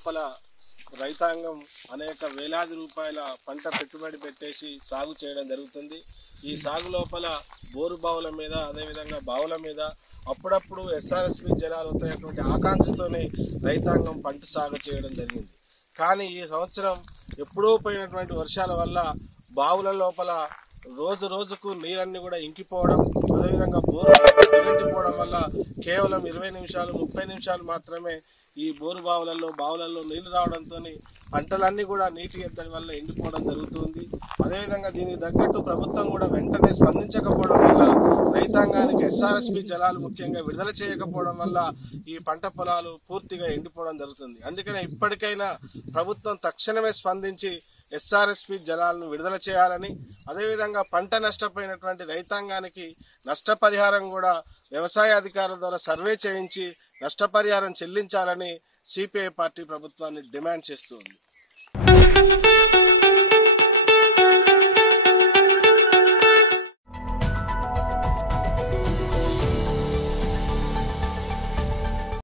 లోపల రైతాంగం అనేక వేలాది రూపాయల పంట పెట్టుబడి పెట్టేసి సాగు చేయడం జరుగుతుంది. ఈ సాగు లోపల బోరు బావుల మీద అదేవిధంగా బావుల మీద అప్పుడప్పుడు ఎస్ఆర్ఎస్పి జలాలు వస్తాయనేటువంటి ఆకాంక్షతోనే రైతాంగం పంట సాగు చేయడం జరిగింది. కానీ ఈ సంవత్సరం ఎప్పుడూ పోయినటువంటి వర్షాల వల్ల బావుల లోపల రోజు రోజుకు నీరన్నీ కూడా ఇంకిపోవడం, అదేవిధంగా బోరు నిండిపోవడం వల్ల కేవలం 20 నిమిషాలు 30 నిమిషాలు మాత్రమే ఈ బోరు బావులలో నీళ్లు రావడంతో పంటలన్నీ కూడా నీటి ఎద్దడి వల్ల ఎండిపోవడం జరుగుతుంది. అదేవిధంగా దీనికి తగ్గట్టు ప్రభుత్వం కూడా వెంటనే స్పందించకపోవడం వల్ల రైతాంగానికి ఎస్ఆర్ఎస్పి జలాలు ముఖ్యంగా విడుదల చేయకపోవడం వల్ల ఈ పంట పొలాలు పూర్తిగా ఎండిపోవడం జరుగుతుంది. అందుకనే ఇప్పటికైనా ప్రభుత్వం తక్షణమే స్పందించి ఎస్ఆర్ఎస్పి జలాలను విడుదల చేయాలని, అదేవిధంగా పంట నష్టపోయినటువంటి రైతాంగానికి నష్టపరిహారం కూడా వ్యవసాయ అధికారుల ద్వారా సర్వే చేయించి నష్టపరిహారం చెల్లించాలని సిపిఐ పార్టీ ప్రభుత్వాన్ని డిమాండ్ చేస్తుంది.